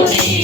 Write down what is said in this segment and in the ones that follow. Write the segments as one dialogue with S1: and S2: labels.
S1: Holy.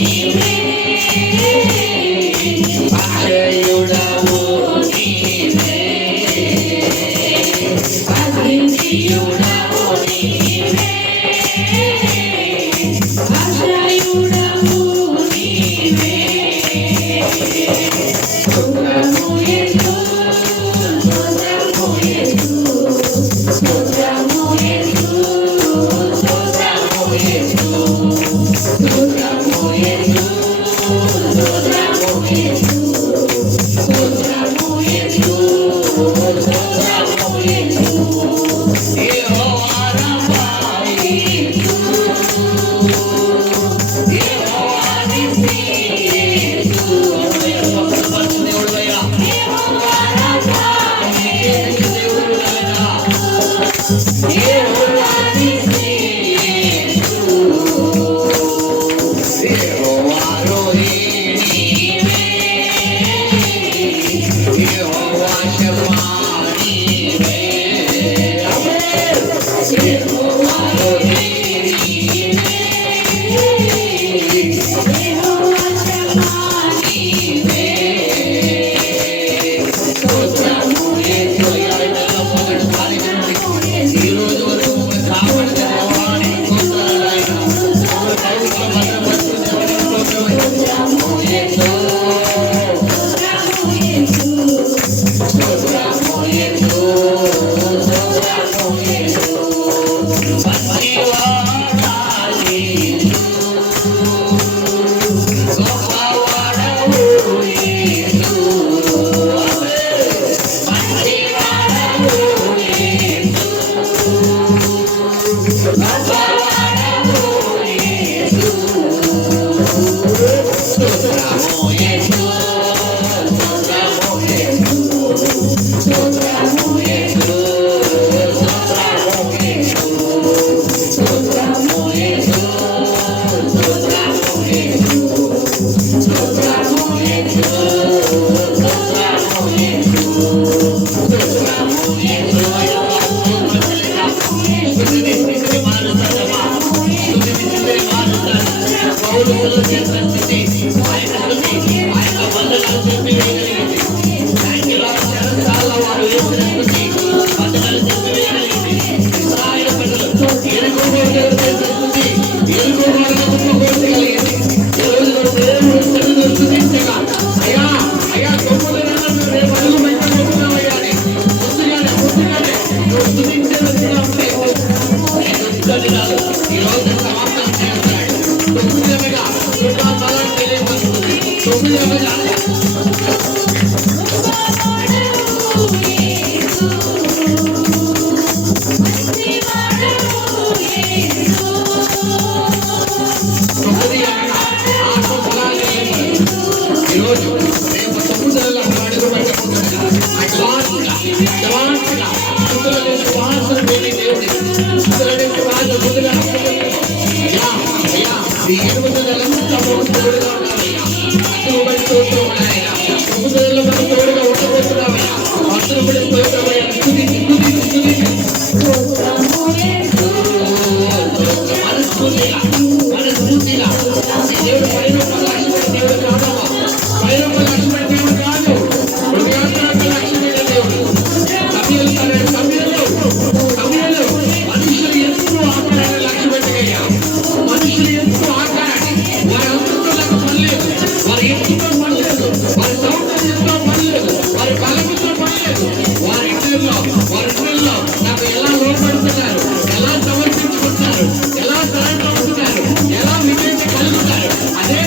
S1: అదే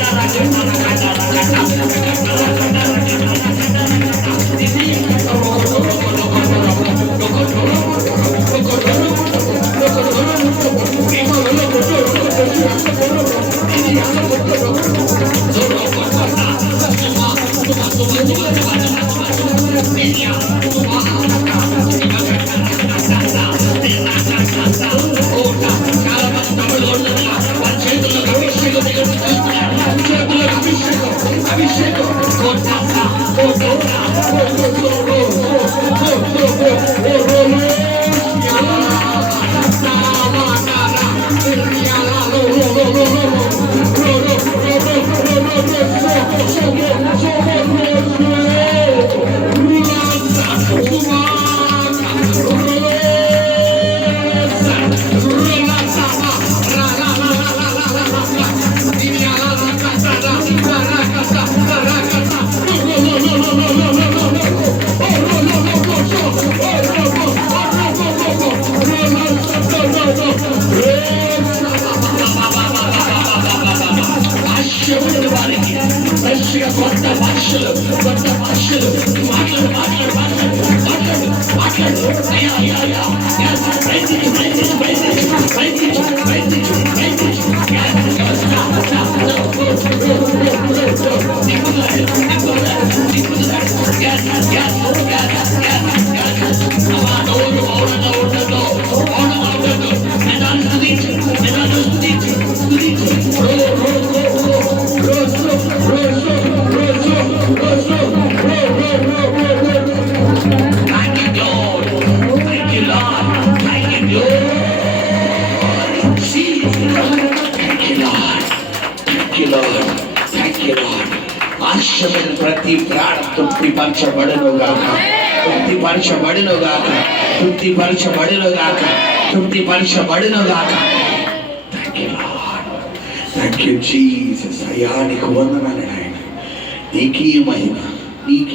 S1: cada que করবো Lord. Thank you, Lord. ఆశ్రమం ప్రతి ప్రాణ తృప్తిపరచబడునుగాక తృప్తిపరచబడునుగాక తృప్తిపరచబడునుగాక తృప్తిపరచబడునుగాక thank you Lord thank you Jesus అయ్యా నీకు వందనాలు నాయన నీకే మహిమ నీకే